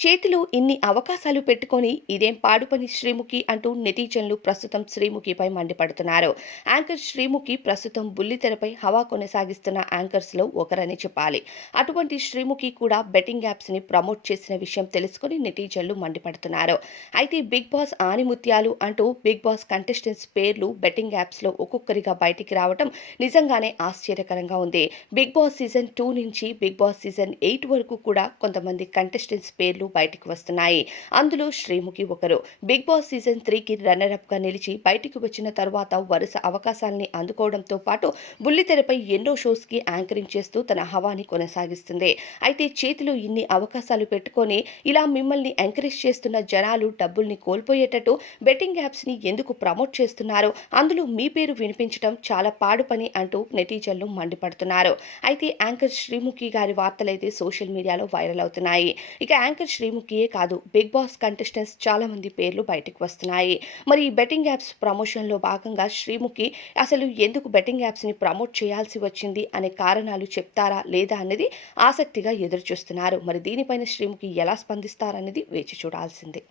చేతిలో ఇన్ని అవకాశాలు పెట్టుకొని ఇదేం పాడు పని శ్రీముఖి అంటూ నెటిజన్లు ప్రస్తుతం శ్రీముఖిపై మండిపడుతున్నారు. యాంకర్ శ్రీముఖి ప్రస్తుతం బుల్లితెరపై హవా కొనసాగిస్తున్న యాంకర్స్ లో ఒకరని చెప్పాలి. అటువంటి శ్రీముఖి కూడా బెట్టింగ్ యాప్స్ ని ప్రమోట్ చేసిన విషయం తెలుసుకుని నెటిజన్లు మండిపడుతున్నారు. అయితే బిగ్ బాస్ ఆనిముత్యాలు అంటూ బిగ్ బాస్ కంటెస్టెంట్స్ పేర్లు బెట్టింగ్ యాప్స్ లో ఒక్కొక్కరిగా బయటికి రావడం నిజంగానే ఆశ్చర్యకరంగా ఉంది. బిగ్ బాస్ సీజన్ 2 నుంచి బిగ్ బాస్ సీజన్ 8 వరకు కూడా కొంతమంది కంటెస్టెంట్స్ పేర్లు బయటికి వస్తున్నాయి. అందులో శ్రీముఖి ఒకరు. బిగ్ బాస్ సీజన్ 3కి రన్నర్ అప్ గా నిలిచి బయటికి వచ్చిన తర్వాత వరుస అవకాశాలని అందుకోవడంతో పాటు బుల్లితెరపై ఎన్నో షోస్ కి యాంకరింగ్ చేస్తూ తన హవాని కొనసాగిస్తుంది. అయితే చేతిలో ఇన్ని అవకాశాలు పెట్టుకొని ఇలా మిమ్మల్ని ఎంకరేజ్ చేస్తున్న జనాలు డబ్బుల్ని కోల్పోయేటట్టు బెట్టింగ్ యాప్స్ ని ఎందుకు ప్రమోట్ చేస్తున్నారు? అందులో మీ పేరు వినిపించడం చాలా పాడు పని అంటూ నెటిజన్లు మండిపడుతున్నారు. అయితే యాంకర్ శ్రీముఖి గారి వార్తలైతే సోషల్ మీడియాలో వైరల్ అవుతున్నాయి. ఇక యాంకర్ శ్రీముఖియే కాదు, బిగ్ బాస్ కంటెస్టెంట్స్ చాలా మంది పేర్లు బయటకు వస్తున్నాయి. మరి ఈ బెట్టింగ్ యాప్స్ ప్రమోషన్‌లో భాగంగా శ్రీముఖి అసలు ఎందుకు బెట్టింగ్ యాప్స్‌ని ప్రమోట్ చేయాల్సి వచ్చింది అనే కారణాలు చెప్తారా లేదా అన్నది ఆసక్తిగా ఎదురుచూస్తున్నారు. మరి దీనిపైన శ్రీముఖి ఎలా స్పందిస్తారన్నది వేచి చూడాల్సిందే.